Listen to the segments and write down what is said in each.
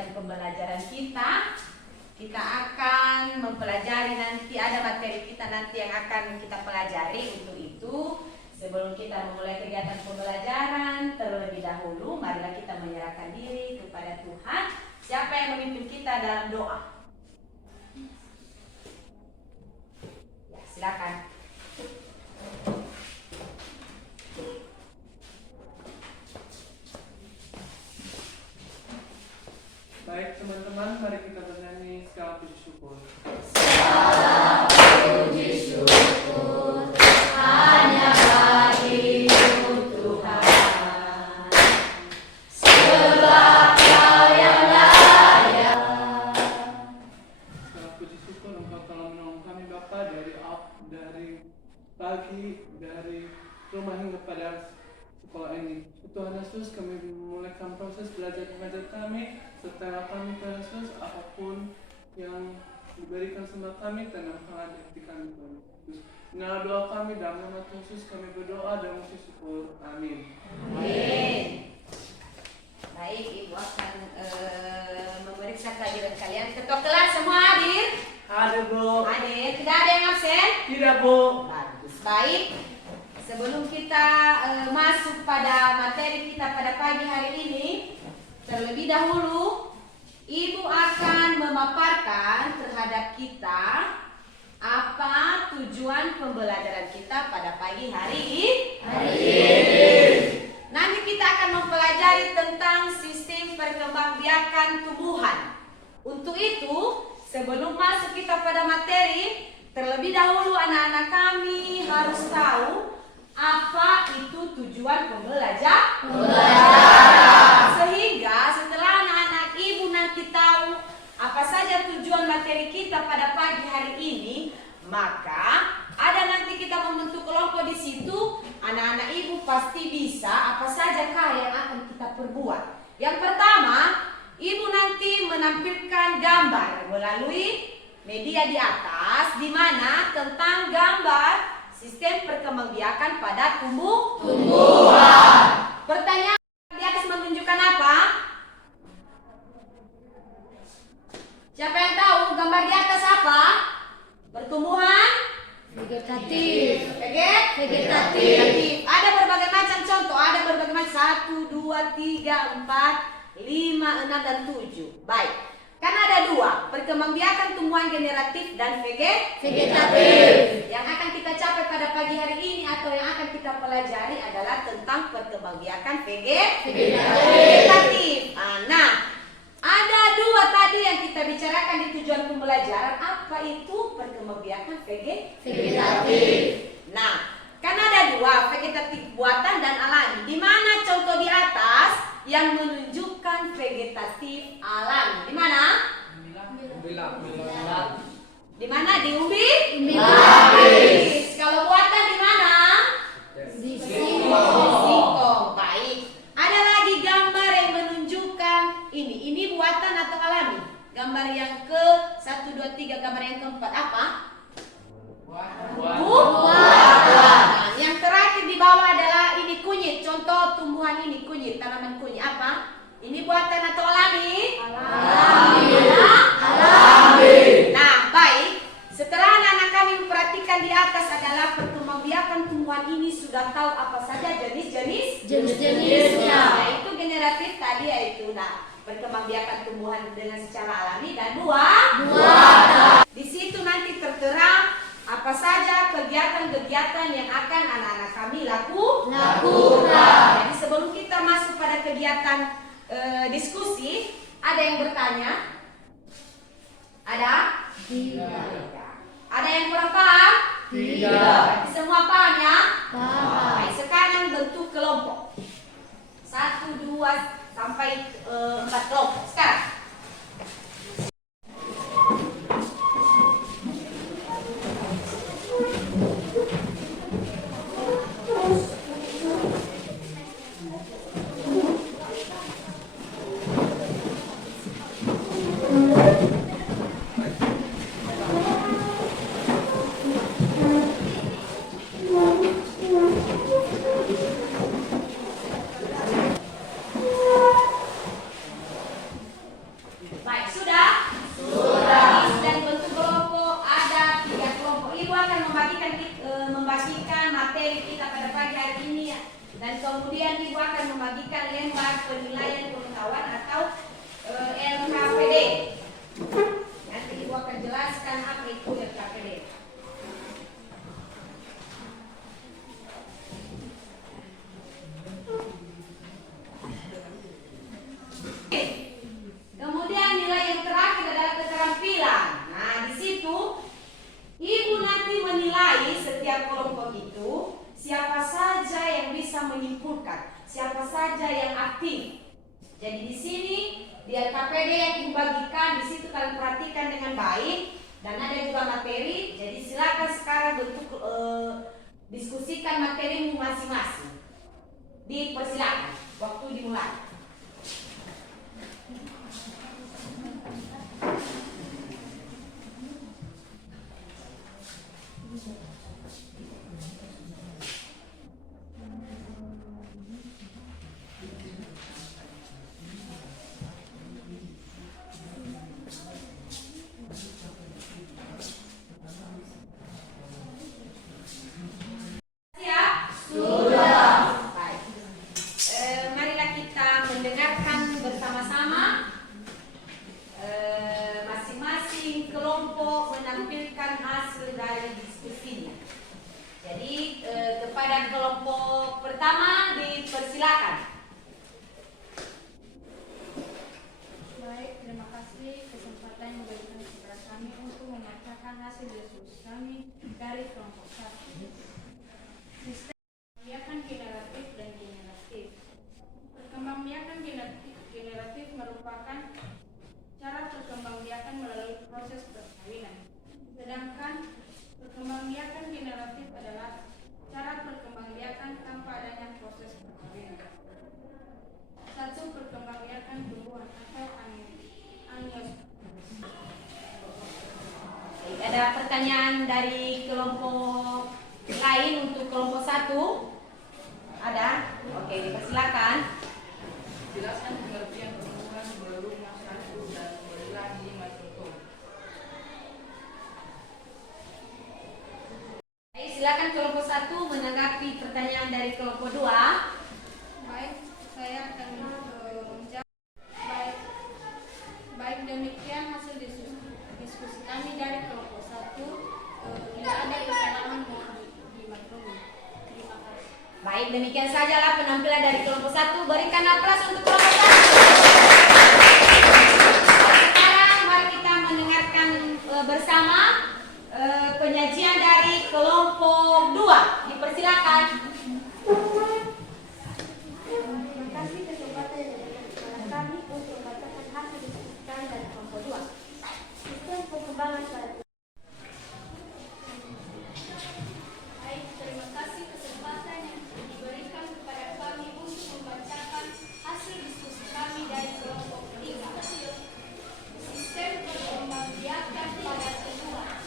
kegiatan pembelajaran kita. Kita akan mempelajari nanti, ada materi kita nanti yang akan kita pelajari. Untuk itu, sebelum kita memulai kegiatan pembelajaran, terlebih dahulu marilah kita menyerahkan diri kepada Tuhan. Siapa yang memimpin kita dalam doa? Ya, silakan. Baik teman-teman, mari kita bernyanyi segala puji syukur. Segala puji syukur hanya bagimu Tuhan, sebab Kau yang layak. Segala puji syukur Engkau telah menolong kami Bapa dari pagi, dari rumah hingga pada sekolah ini. Tuhan Yesus, kami memulaikan proses belajar mengajar kami. Setelah kami Tuhan Yesus, apapun yang diberikan sama kami, tanamkanlah di hati kami Tuhan Yesus. Inilah doa kami dalam nama Tuhan Yesus, kami berdoa dan mengucap syukur. Amin. Amin. Baik, Ibu akan memeriksa kehadiran kalian. Ketua kelas semua hadir? Hadir Bu. Hadir. Tidak ada yang absen? Tidak Bu. Bagus. Baik. Sebelum kita masuk pada materi kita pada pagi hari ini, terlebih dahulu Ibu akan memaparkan terhadap kita apa tujuan pembelajaran kita pada pagi hari ini. Nanti kita akan mempelajari tentang sistem perkembangbiakan tumbuhan. Untuk itu, sebelum masuk kita pada materi, terlebih dahulu anak-anak kami harus tahu apa itu tujuan pembelajaran. Sehingga setelah anak-anak Ibu nanti tahu apa saja tujuan materi kita pada pagi hari ini, maka ada nanti kita membentuk kelompok di situ. Anak-anak Ibu pasti bisa apa saja yang akan kita perbuat. Yang pertama, Ibu nanti menampilkan gambar melalui media di atas, di mana tentang gambar sistem perkembangbiakan pada tumbuhan. Pertanyaan di atas menunjukkan apa? Siapa yang tahu gambar di atas apa? Pertumbuhan Vegetatif. vegetatif. Ada berbagai macam contoh, ada berbagai macam 1, 2, 3, 4, 5, 6, dan 7. Baik. Kan ada dua, perkembangbiakan tumbuhan generatif dan vegetatif. Yang akan kita capai pada pagi hari ini atau yang akan kita pelajari adalah tentang perkembangbiakan vegetatif. Nah, ada dua tadi yang kita bicarakan di tujuan pembelajaran. Apa itu perkembangbiakan vegetatif? Nah, kan ada dua, vegetatif buatan dan alami. Di mana contoh di atas yang menunjukkan vegetatif alami? Di mana? Di mana? Di umbi? Kalau buatan di mana? Di Singkong. Baik. Ada lagi gambar yang menunjukkan ini buatan atau alami? Gambar yang ke 1, 2, 3, gambar yang keempat apa? Buah. Yang terakhir di bawah adalah ini kunyit. Contoh tumbuhan ini kunyit, tanaman kunyit apa? Ini buatan atau alami? Alami. Nah, baik. Setelah anak-anak kami memperhatikan di atas adalah perkembangbiakan tumbuhan ini, sudah tahu apa saja jenis-jenisnya. Nah, itu generatif tadi, yaitu perkembangbiakan tumbuhan dengan secara alami dan buah. Di situ nanti tertera apa saja kegiatan-kegiatan yang akan anak-anak kami lakukan. Jadi sebelum kita masuk pada kegiatan diskusi, ada yang bertanya? Ada? Tidak. Ada yang kurang paham? Tidak. Berarti semua paham ya? Paham. Baik, sekarang bentuk kelompok 1, 2, sampai 4 kelompok. Sekarang saja yang aktif. Jadi di sini di LKPD yang dibagikan, di situ kalian perhatikan dengan baik dan ada juga materi. Jadi silakan sekarang untuk diskusikan materimu masing-masing. Dipersilakan, waktu dimulai. Siap? Sudah. Baik. Marilah kita mendengarkan bersama-sama. Masing-masing kelompok menampilkan hasil dari diskusinya. Jadi kepada kelompok pertama dipersilakan. Baik, terima kasih kesempatan yang diberikan kepada kami untuk membacakan hasil diskusi kami dari kelompok 1. Sistem pembiakan generatif dan generatif. Perkembangbiakan generatif merupakan cara perkembangbiakan melalui proses perkawinan. Sedangkan perkembangbiakan generatif adalah cara perkembangbiakan tanpa adanya proses perkawinan. 1. Perkembangbiakan tumbuhan atau angiosperm. Ada pertanyaan dari kelompok lain untuk kelompok 1? Ada? Oke, dipersilakan. Jelaskan pengertian pertemuan berumah satu dan berilah 5 contoh. Baik, silakan kelompok 1 menanggapi pertanyaan dari kelompok 2. Baik, saya akan menjawab. Baik demikian hasil diskusi kami dari kelompok 1. Tidak ada kesalahan mohon dimaklumi. Terima kasih. Baik, demikian sajalah penampilan dari kelompok 1. Berikan aplaus untuk kelompok 1. Sekarang mari kita mendengarkan bersama penyajian dari kelompok 2. Dipersilakan. Terima kasih kesempatan yang diberikan kepada kami untuk membacakan hasil diskusi kami dari kelompok 2. Sistem perkembangan pada. Baik, terima kasih kesempatan yang diberikan kepada kami untuk membacakan hasil diskusi kami dari kelompok 3. Sistem perkembangbiakan pada tumbuhan.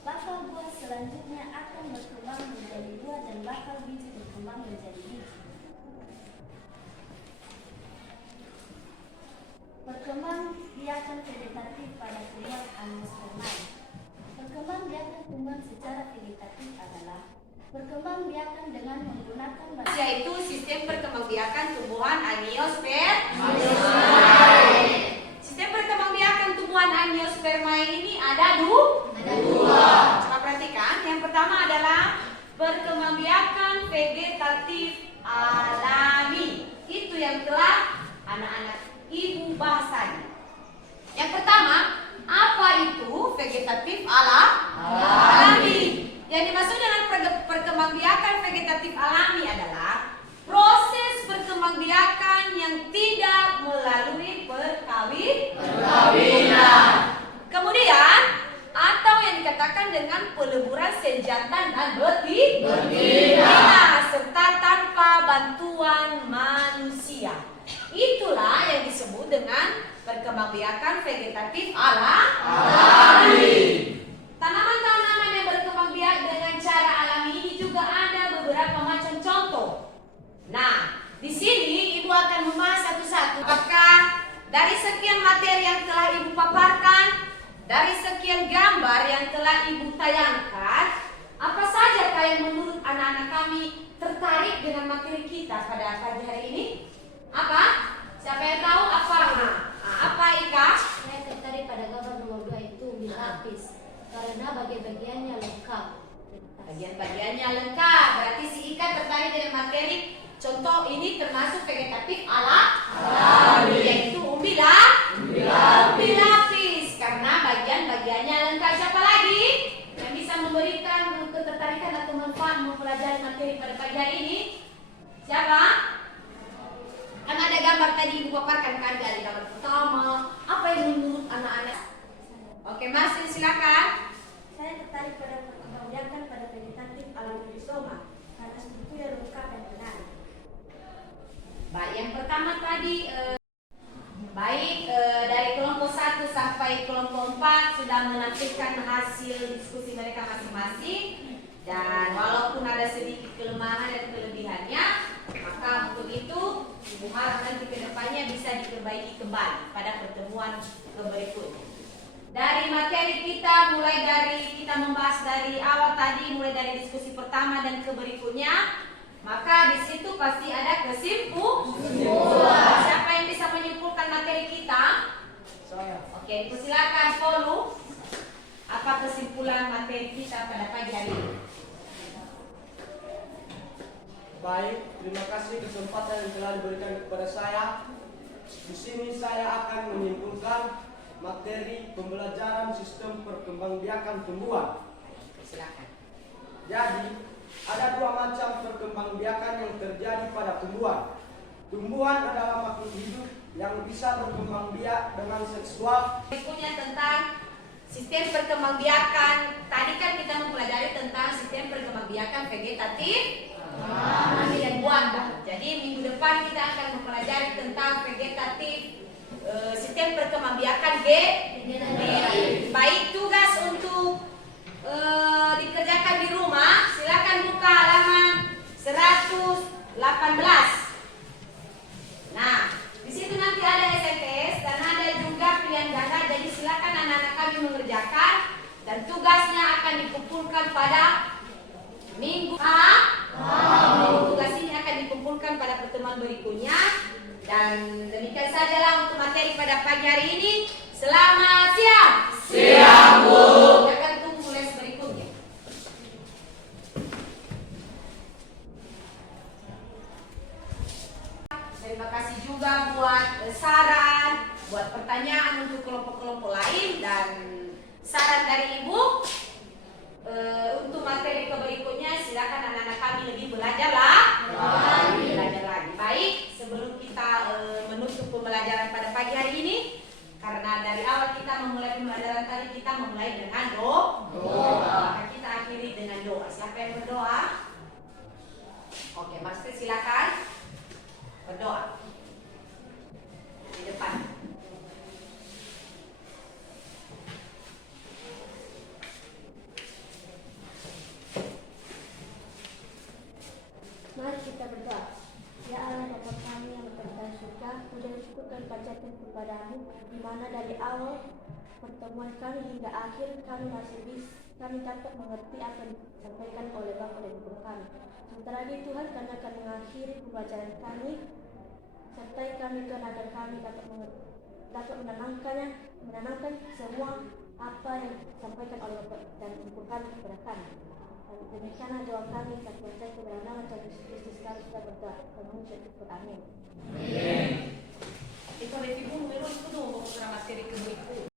Bakal buah selanjutnya akan berkembang menjadi buah dan bakal biji berkembang menjadi biji. Perkembangbiakan vegetatif pada tumbuhan angiospermae. Perkembangbiakan tumbuhan secara vegetatif adalah perkembangbiakan dengan menggunakan Yaitu sistem perkembangbiakan tumbuhan angiospermae. Sistem perkembangbiakan tumbuhan angiospermae ini ada dua. Coba perhatikan. Yang pertama adalah perkembangbiakan vegetatif alami. Itu yang telah anak-anak ibu bahasanya. Yang pertama, apa itu vegetatif alami? Yang dimaksud dengan perkembangbiakan vegetatif alami adalah proses perkembangbiakan yang tidak melalui perkawinan. Kemudian, atau yang dikatakan dengan peleburan senjantan dan betina serta tanpa bantuan manusia. Itulah yang disebut dengan perkembangbiakan vegetatif alami. Tanaman-tanaman yang berkembang biak dengan cara alami ini juga ada beberapa macam contoh. Nah, di sini Ibu akan membahas satu-satu. Apakah dari sekian materi yang telah Ibu paparkan, dari sekian gambar yang telah Ibu tayangkan, apa saja yang menurut anak-anak kami tertarik dengan materi kita pada pagi hari ini? Apa? Siapa yang tahu apa? Apa Ika? Saya tertarik pada gambar nomor 2 itu umbi lapis karena bagian-bagiannya lengkap. Bagian-bagiannya lengkap. Berarti si Ika tertarik dengan materi contoh ini termasuk vegetatif alami, yaitu umbi lapis karena bagian-bagiannya lengkap. Siapa lagi yang bisa memberikan ketertarikan atau manfaat mempelajari materi pada pagi Ibu paparkan kan dari debat pertama, apa yang menurut anak-anak? Oke, Marsin silakan. Saya tertarik pada perkembangan pada vegetatif alam rizoma karena strukturnya lengkap dan menarik. Baik, yang pertama tadi dari kelompok 1 sampai kelompok 4 sudah menampilkan hasil diskusi mereka masing-masing, dan walaupun ada sedikit kelemahan dan kelebihannya, maka untuk itu Ibu harap nanti ke depannya bisa diperbaiki kembali pada pertemuan berikutnya. Dari materi kita, mulai dari kita membahas dari awal tadi, mulai dari diskusi pertama dan ke berikutnya, maka di situ pasti ada kesimpulan. Siapa yang bisa menyimpulkan materi kita? Saya. Oke, silakan follow. Apa kesimpulan materi kita pada pagi hari ini? Baik, terima kasih kesempatan yang telah diberikan kepada saya. Di sini saya akan menyimpulkan materi pembelajaran sistem perkembangbiakan tumbuhan. Silakan. Jadi, ada dua macam perkembangbiakan yang terjadi pada tumbuhan. Tumbuhan adalah makhluk hidup yang bisa berkembang biak dengan seksual. Berikutnya tentang sistem perkembangbiakan. Tadi kan kita mempelajari tentang sistem perkembangbiakan vegetatif, alami dan buatan. Jadi minggu depan kita akan mempelajari tentang vegetatif, sistem perkembangbiakan generatif. Baik, tugas untuk dikerjakan di rumah, silakan buka halaman 118. Nah, di situ nanti ada SMPS dan ada juga pilihan ganda. Jadi silakan anak-anak kami mengerjakan, dan tugasnya akan dikumpulkan pada minggu. Tugas ini akan dikumpulkan pada pertemuan berikutnya. Dan demikian sajalah untuk materi pada pagi hari ini. Selamat siang. Siang, Bu. Kita akan tunggu les berikutnya. Terima kasih juga buat saran, buat pertanyaan untuk kelompok-kelompok lain, dan saran dari Ibu untuk materi berikutnya. Silakan anak-anak kami lebih belajar lagi. Baik, sebelum kita menutup pembelajaran pada pagi hari ini, karena dari awal kita memulai pembelajaran tadi, kita memulai dengan doa. Maka kita akhiri dengan doa. Siapa yang berdoa? Oke, Master silakan berdoa di depan. Mari kita berdoa. Ya Allah Bapa kami yang berada di surga, puja dan syukur kami panjatkan kepadamu, di mana dari awal pertemuan kami hingga akhir kami dapat mengerti apa yang disampaikan oleh Bapa dan Ibu kami. Sementara ini Tuhan, kami akan mengakhiri pembelajaran kami, sertai kami Tuhan agar kami dapat menenangkan semua apa yang disampaikan oleh Bapa dan Ibu kami kepada kami. Dan demikianlah doa kami, kami percaya kepada nama Tuhan Yesus Kristus kami sudah berdoa. Kami syukur. Amin. Ito, Ibu, meron ko doon kung materi ke berikut.